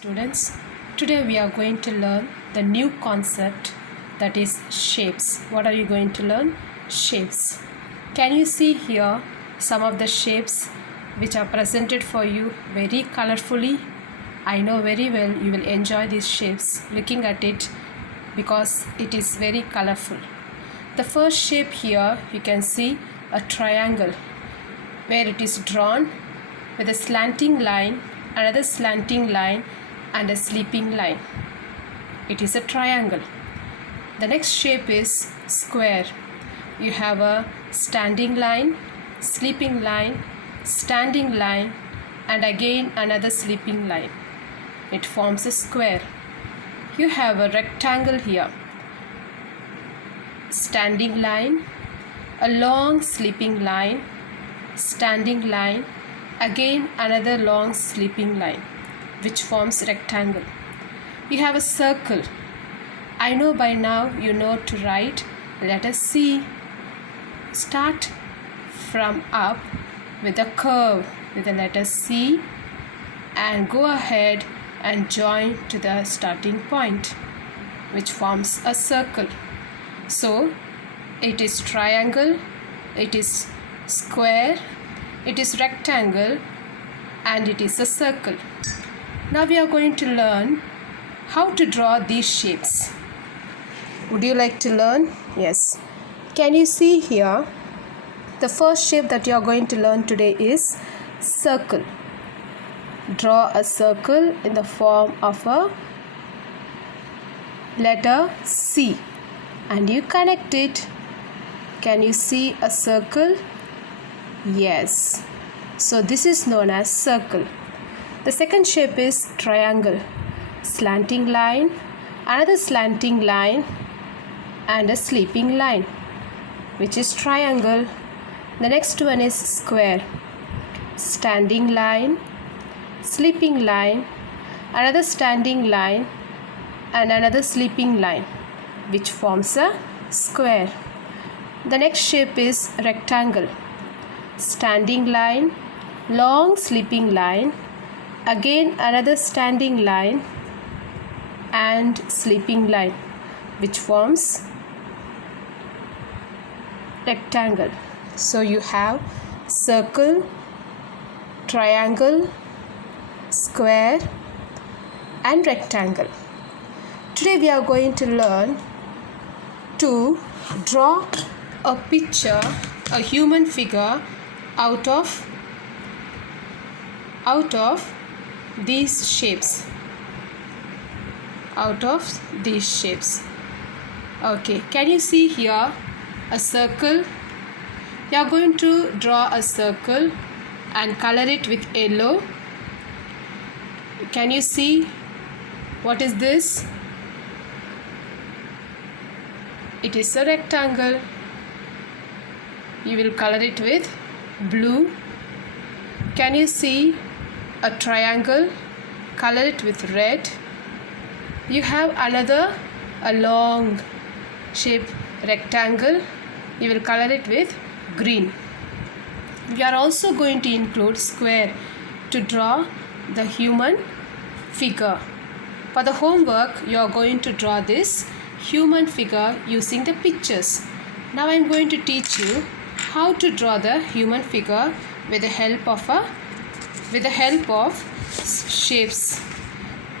Students, today we are going to learn the new concept, that is shapes. What are you going to learn? Shapes. Can you see here some of the shapes which are presented for you very colorfully? I know very well you will enjoy these shapes looking at it because it is very colorful. The first shape here, you can see a triangle where it is drawn with a slanting line, another slanting line, and a sleeping line. It is a triangle. The next shape is square. You have a standing line, sleeping line, standing line, and again another sleeping line. It forms a square. You have a rectangle here. Standing line, a long sleeping line, standing line, again another long sleeping line, which forms rectangle. You have a circle. I know by now you know to write letter C. Start from up with a curve with the letter C and go ahead and join to the starting point, which forms a circle. So it is triangle, it is square, it is rectangle, and it is a circle. Now we are going to learn how to draw these shapes. Would you like to learn? Yes. Can you see here? The first shape that you are going to learn today is circle. Draw a circle in the form of a letter C and you connect it. Can you see a circle? Yes. So this is known as circle. The second shape is triangle. Slanting line, another slanting line, and a sleeping line, which is triangle. The next one is square. Standing line, sleeping line, another standing line, and another sleeping line, which forms a square. The next shape is rectangle. Standing line, long sleeping line, again another standing line and sleeping line, which forms rectangle. So you have circle, triangle, square, and rectangle. Today we are going to learn to draw a picture, a human figure out of these shapes. Okay, can you see here a circle? You are going to draw a circle and color it with yellow. Can you see what is this? It is a rectangle. You will color it with blue. Can you see a triangle? Color it with red. You have another a long shape rectangle. You will color it with green. We are also going to include square to draw the human figure. For the homework, you are going to draw this human figure using the pictures. Now I am going to teach you how to draw the human figure with the help of shapes.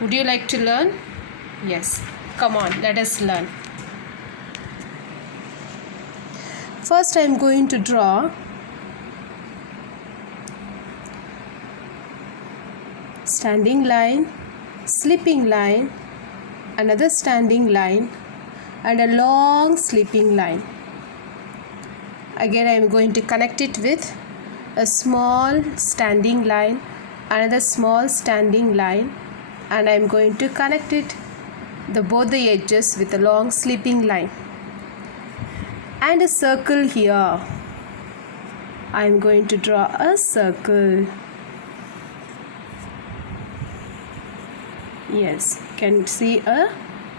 Would you like to learn? Yes. Come on, let us learn. First I am going to draw standing line, sleeping line, another standing line, and a long sleeping line. Again I am going to connect it with a small standing line, another small standing line, and I am going to connect it both the edges with a long sleeping line. And a circle here. I am going to draw a circle. Yes, can you see a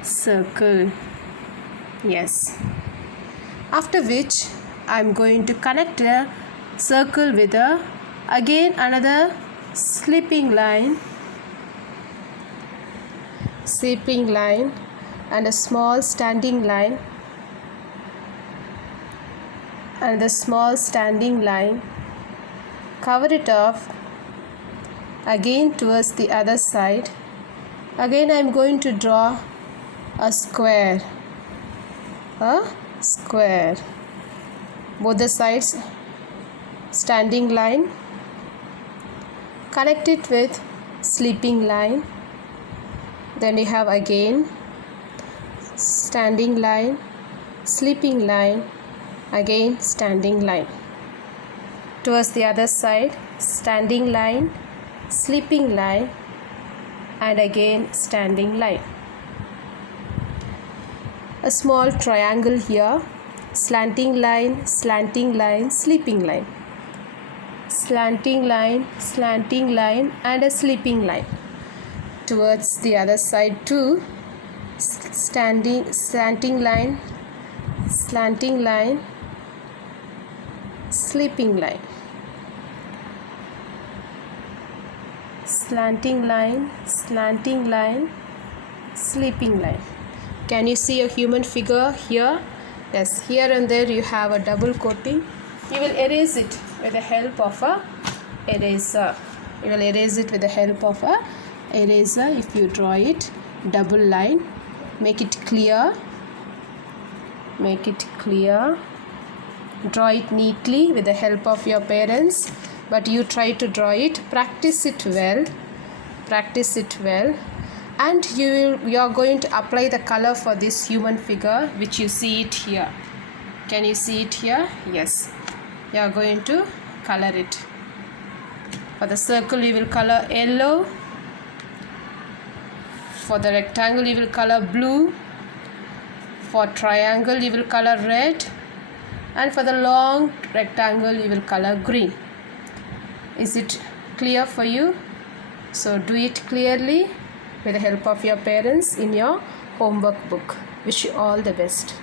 circle? Yes. After which I am going to connect a circle with again another sleeping line sleeping line, and a small standing line, and the small standing line. Cover it off again towards the other side. Again I am going to draw a square, both the sides standing line. Connect it with sleeping line. Then you have again standing line, sleeping line, again standing line. Towards the other side, standing line, sleeping line, and again standing line. A small triangle here, slanting line, sleeping line, slanting line, and a sleeping line. Towards the other side too, slanting line, sleeping line, slanting line, sleeping line. Can you see a human figure here? Yes, here and there you have a double coating. You will erase it with the help of a eraser. You will erase it with the help of a eraser. If you draw it double line, make it clear, draw it neatly with the help of your parents, but you try to draw it, practice it well, and you are going to apply the color for this human figure, which you see it here. Can you see it here? Yes, you are going to color it. For the circle you will color yellow, for the rectangle you will color blue, for triangle you will color red, and for the long rectangle you will color green. Is it clear for you? So do it clearly with the help of your parents in your homework book. Wish you all the best.